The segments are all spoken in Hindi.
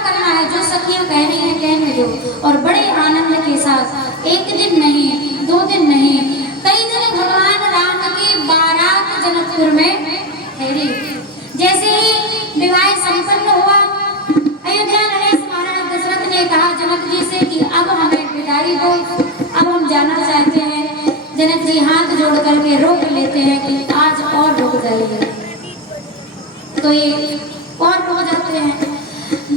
करना है, जो सखियां कह रही हैं कहने दो। और बड़े आनंद के साथ एक दिन नहीं, 2 दिन नहीं, कई दिन भगवान राम की बारात जनकपुर में ठहरी। जैसे ही विवाह संपन्न हुआ, अयोध्या नरेश महाराज दशरथ ने कहा जनक जी से कि अब हमें विदाई दो, अब हम जाना चाहते हैं। जनक जी हाथ जोड़ करके रोक लेते हैं कि आज और रुक जाइए। तो ये और रुक जाते हैं।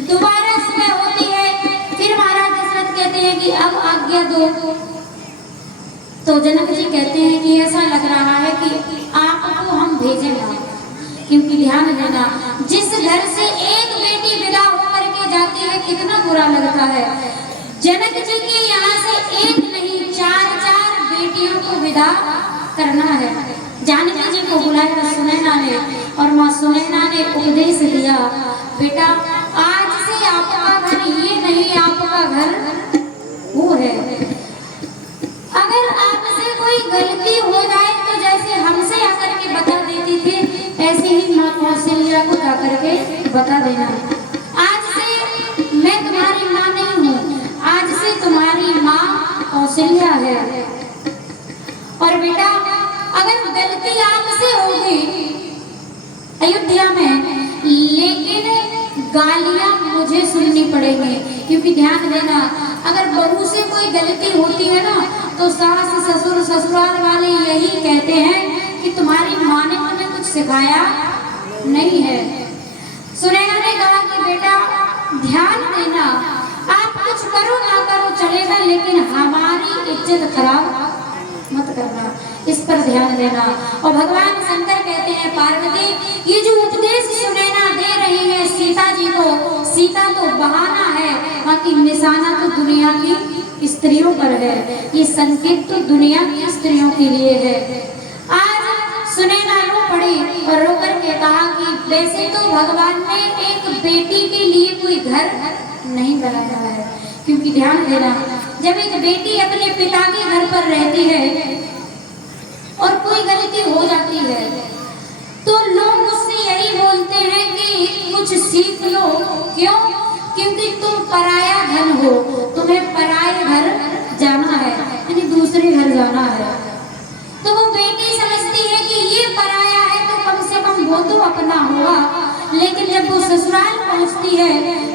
दोबारा सुबह होती है, फिर महाराज दशरथ कहते हैं कि अब आज्ञा दो। तो जनक जी कहते हैं कि ऐसा लग रहा है कि आपको हम भेजेंगे, क्योंकि ध्यान देना, जिस घर से एक बेटी विदा होकर के जाती है कितना बुरा लगता है। जनक जी के यहाँ से एक नहीं 4 बेटियों को विदा करना है। जानकी जी को बुलाया सुनैना ने, और माँ सुनैना ने उपदेश दिया, बेटा आज से आपका घर ये नहीं, आपका घर वो है। अगर आपसे कोई गलती हो जाए तो जैसे हमसे आकर के बता देती थी, ऐसे ही माँ कौशल्या को जाकर के बता देना। आज से मैं तुम्हारी माँ नहीं हूँ, आज से तुम्हारी माँ कौशल्या है। और बेटा अगर गलती आपसे होगी अयोध्या में, लेकिन गालियां मुझे सुननी पड़ेगी, क्योंकि ध्यान देना, अगर बहू से कोई गलती होती है ना, तो सास ससुर ससुराल वाले यही कहते हैं कि तुम्हारी माँ ने तुम्हें कुछ सिखाया नहीं है। सुनैना ने कहा कि बेटा ध्यान देना, आप कुछ करो ना करो चलेगा, लेकिन हमारी इज्जत खराब मत करना, इस पर ध्यान देना। और भगवान शंकर कहते हैं पार्वती ये जो उपदेश सुनैना दे रही है सीता जी को, सीता तो बहाना है, बाकी निशाना तो दुनिया की स्त्रियों पर है। ये संकेत तो दुनिया की स्त्रियों के लिए है। आज सुनैना रो पड़ी और रो करके कहा कि वैसे तो भगवान ने एक बेटी के लिए कोई घर नहीं बनाया है, क्योंकि ध्यान देना, जब एक बेटी अपने पिता के घर पर रहती है और कोई गलती हो जाती है तो लोग उससे यही बोलते हैं कि कुछ सीख लो। क्यों? क्योंकि तुम पराया धन हो, तुम्हें पराये घर जाना है, यानी दूसरे घर जाना है। तो वो बेटी समझती है कि ये पराया है तो कम से कम वो तो अपना होगा। लेकिन जब वो ससुराल पहुंचती है,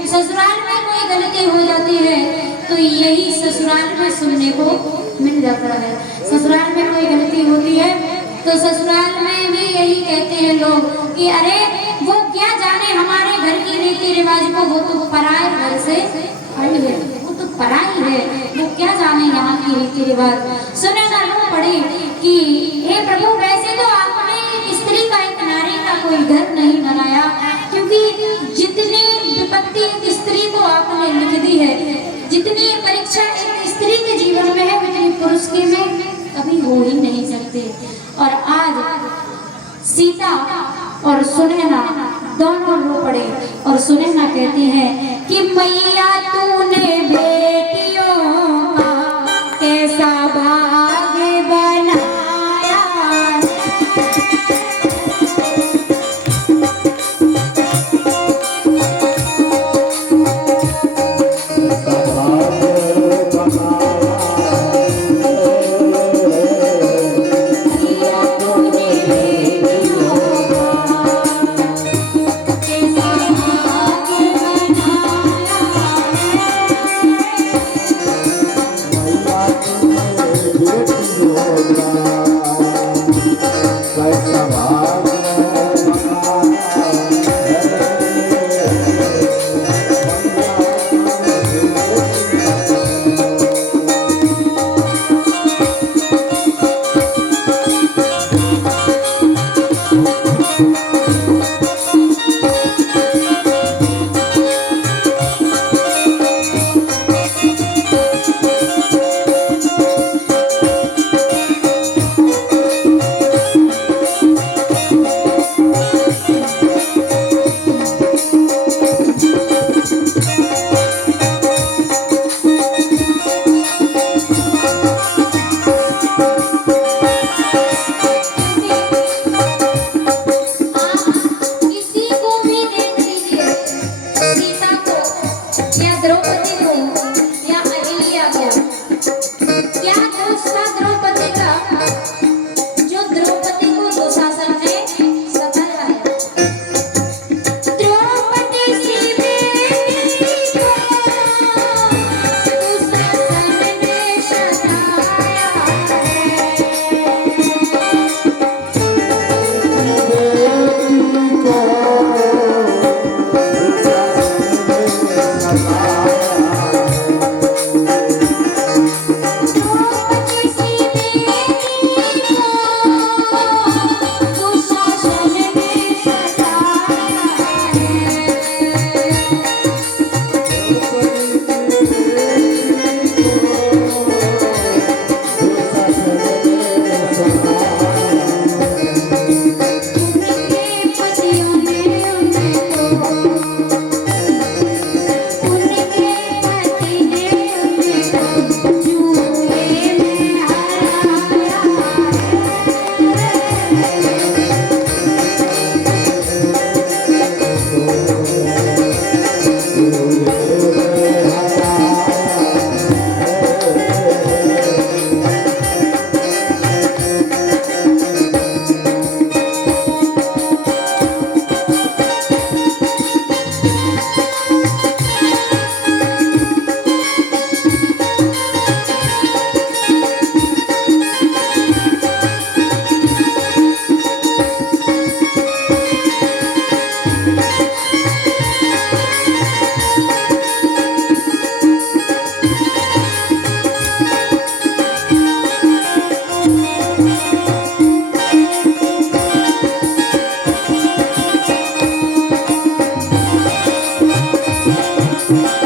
ससुराल में कोई गलती हो जाती है तो यही ससुराल में सुनने को मिल जाता है। ससुराल में कोई गलती होती है तो ससुराल में भी यही कहते हैं लोग कि अरे वो क्या जाने हमारे घर की रीति रिवाज को, वो तो पराये घर से आई है, वो तो पराई है, वो क्या जाने यहाँ की रीति रिवाज। सुनैना रो पड़ी कि हे प्रभु वैसे तो आपने एक स्त्री का, एक नारी का कोई घर नहीं बनाया, क्योंकि जितनी विपत्ति एक स्त्री को आपने लिख दी है, जितनी परीक्षा एक स्त्री के जीवन में है, उतनी पुरुष के में कभी हो ही नहीं सकते। और आज सीता और सुनैना दोनों रो पड़े और सुनैना कहती है कि मैया तूने बेटियों का कैसा भाग्य बनाया है। है।